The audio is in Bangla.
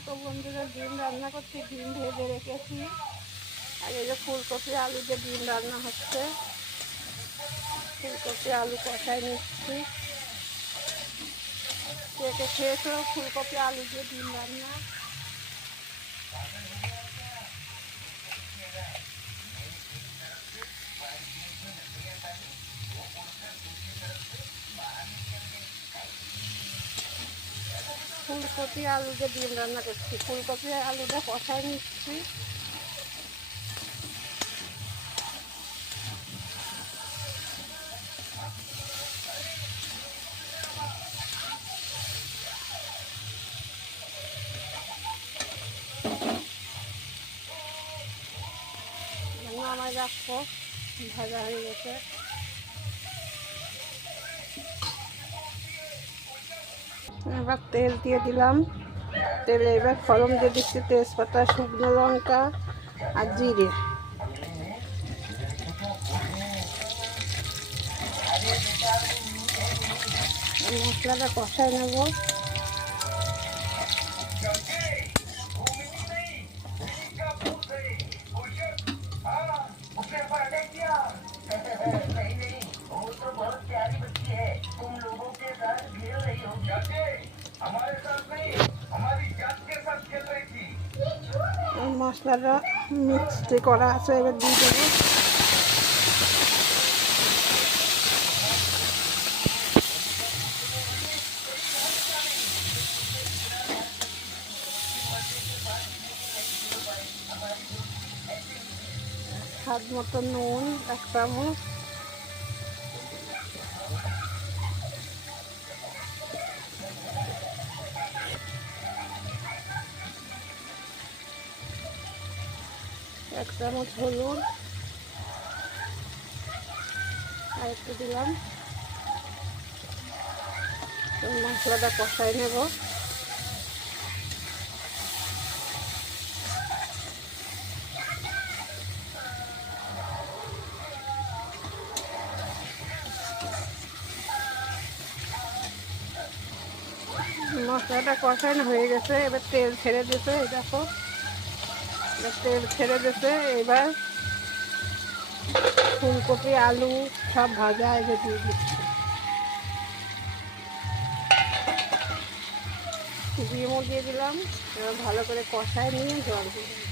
দেখো বন্ধুরা, ডিম রান্না করছি। ডিম ভেজে রেখেছি। আর এই যে ফুলকপি আলু দিয়ে ডিম রান্না হচ্ছে। ফুলকপি আলু কষাই নিচ্ছি। কে কে খেয়েছো ফুলকপি আলু দিয়ে ডিম রান্না? ফুলকপি আলু দিয়ে ডিম রান্না করছি। ফুলকপি আলুটা কষাই নিচ্ছি। নামাই রাখবো, ভাজা হয়ে গেছে। এবার তেল দিয়ে দিলাম। তেলে এবার ফোড়ন দিয়ে দিচ্ছি তেজপাতা, শুকনো লঙ্কা আর জিরে। মশলাটা কষাই নেব। মশলাটা মিক্সড করা আছে, এবার দিয়ে দেবো। স্বাদ মতো নুন 1 চামচ। এক চামচ হলুদ আর একটু দিলাম। মশলাটা কষাই নেব। মশলাটা কষানো হয়ে গেছে, এবার তেল ছেড়ে দিয়েছে। এই দেখো, তেল ছেড়ে দিয়েছে। এবার ফুলকপি আলু সব ভাজা এবার দিয়ে দিচ্ছি। ডিমও দিয়ে দিলাম। এবার ভালো করে কষায় নিয়ে জল দিলাম।